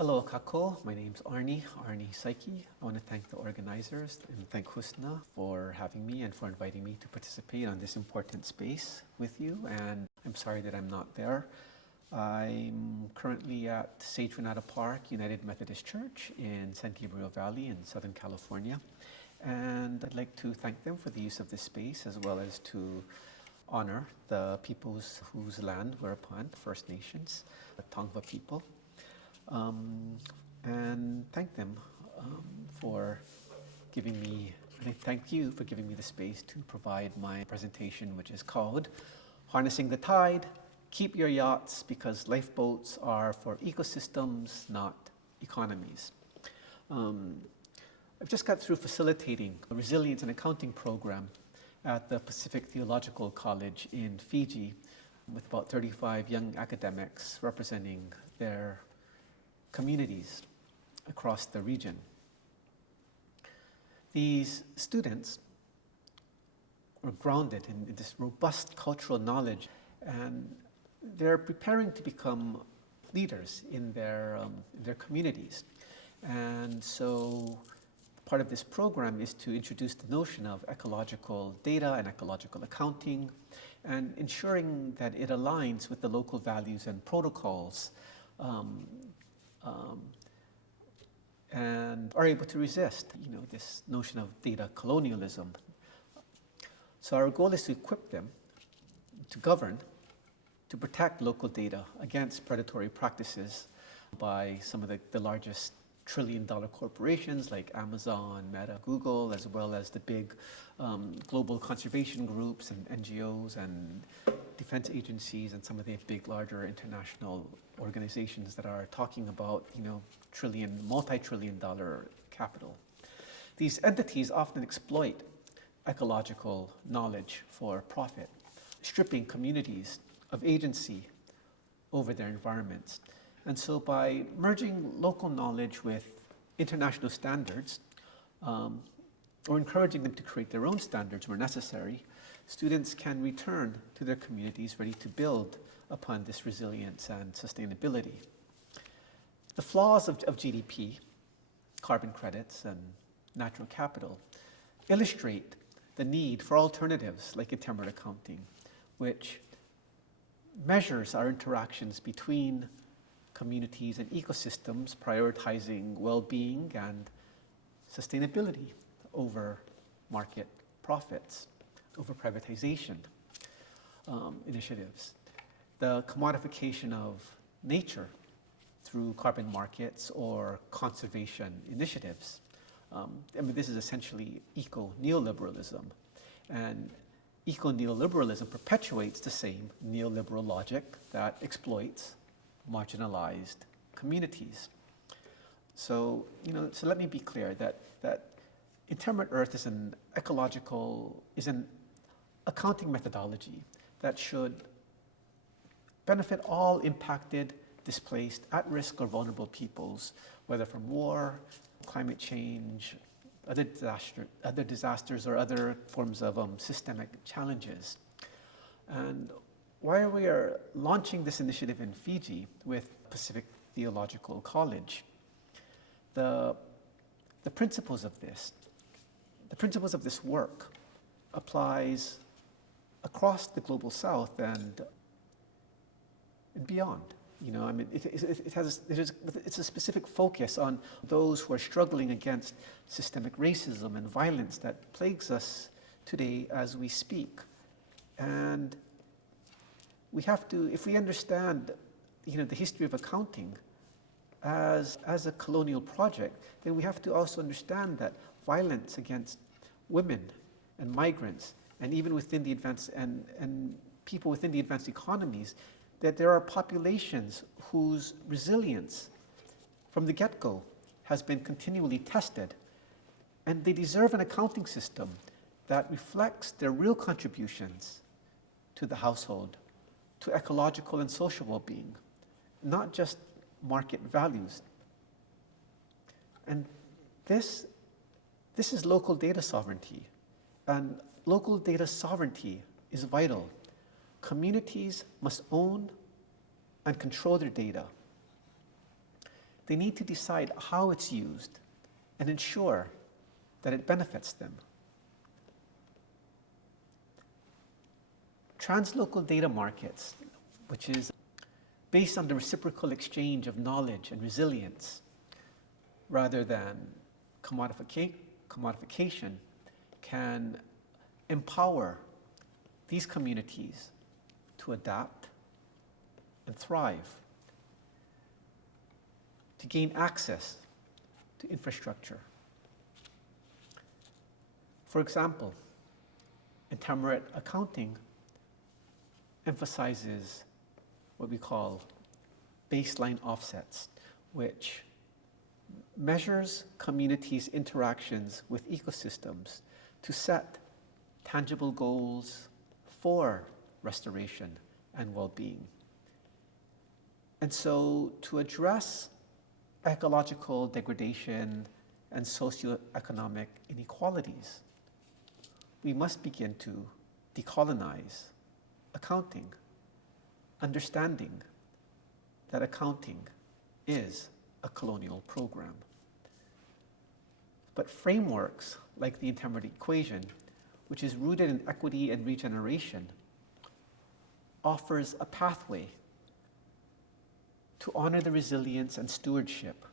Hello, Kako. My name's Arnie Psyche. I want to thank the organizers and thank Husna for having me and for inviting me to participate on this important space with you. And I'm sorry that I'm not there. I'm currently at Sage Renata Park United Methodist Church in San Gabriel Valley in Southern California. And I'd like to thank them for the use of this space, as well as to honor the peoples whose land we're upon, First Nations, the Tongva people. And thank them for giving me, and I thank you for giving me the space to provide my presentation, which is called Harnessing the Tide, Keep Your Yachts, because lifeboats are for ecosystems, not economies. I've just got through facilitating a resilience and accounting program at the Pacific Theological College in Fiji with about 35 young academics representing their communities across the region. These students are grounded in this robust cultural knowledge, and they're preparing to become leaders in their communities. And so part of this program is to introduce the notion of ecological data and ecological accounting, and ensuring that it aligns with the local values and protocols and are able to resist, this notion of data colonialism. So our goal is to equip them to govern, to protect local data against predatory practices by some of the largest trillion-dollar corporations like Amazon, Meta, Google, as well as the big global conservation groups and NGOs and defense agencies and some of the big, larger international organizations that are talking about, multi-trillion-dollar capital. These entities often exploit ecological knowledge for profit, stripping communities of agency over their environments. And so by merging local knowledge with international standards, or encouraging them to create their own standards where necessary, students can return to their communities ready to build upon this resilience and sustainability. The flaws of GDP, carbon credits, and natural capital illustrate the need for alternatives like interim accounting, which measures our interactions between communities and ecosystems, prioritizing well-being and sustainability over market profits, over privatization initiatives, the commodification of nature through carbon markets or conservation initiatives. This is essentially eco-neoliberalism, and eco-neoliberalism perpetuates the same neoliberal logic that exploits marginalized communities. So, so let me be clear that Interment Earth is an accounting methodology that should benefit all impacted, displaced, at-risk or vulnerable peoples, whether from war, climate change, other disasters or other forms of systemic challenges. And why we are launching this initiative in Fiji with Pacific Theological College, the principles of this work applies across the global South and beyond. It's a specific focus on those who are struggling against systemic racism and violence that plagues us today as we speak. And we have to, if we understand, the history of accounting as a colonial project, then we have to also understand that violence against women and migrants, and even within the advanced and people within the advanced economies, that there are populations whose resilience from the get-go has been continually tested, and they deserve an accounting system that reflects their real contributions to the household, to ecological and social well-being, not just market values. And this is local data sovereignty, and local data sovereignty is vital. Communities must own and control their data. they need to decide how it's used and ensure that it benefits them. Translocal data markets, which is based on the reciprocal exchange of knowledge and resilience rather than commodification, can empower these communities to adapt and thrive, to gain access to infrastructure. For example, Intermarket accounting emphasizes what we call baseline offsets, which measures communities' interactions with ecosystems to set tangible goals for restoration and well-being. And so to address ecological degradation and socioeconomic inequalities, we must begin to decolonize accounting, understanding that accounting is a colonial program. But frameworks like the Intermarket equation, which is rooted in equity and regeneration, offers a pathway to honor the resilience and stewardship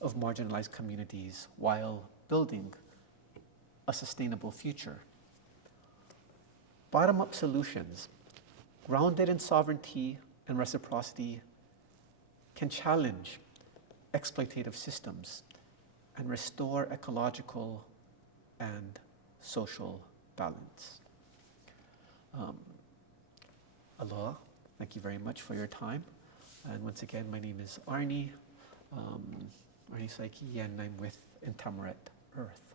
of marginalized communities while building a sustainable future. Bottom-up solutions, grounded in sovereignty and reciprocity, can challenge exploitative systems and restore ecological and social balance. Aloha, thank you very much for your time. And once again, my name is Arnie Saiki, and I'm with Intermarket Earth.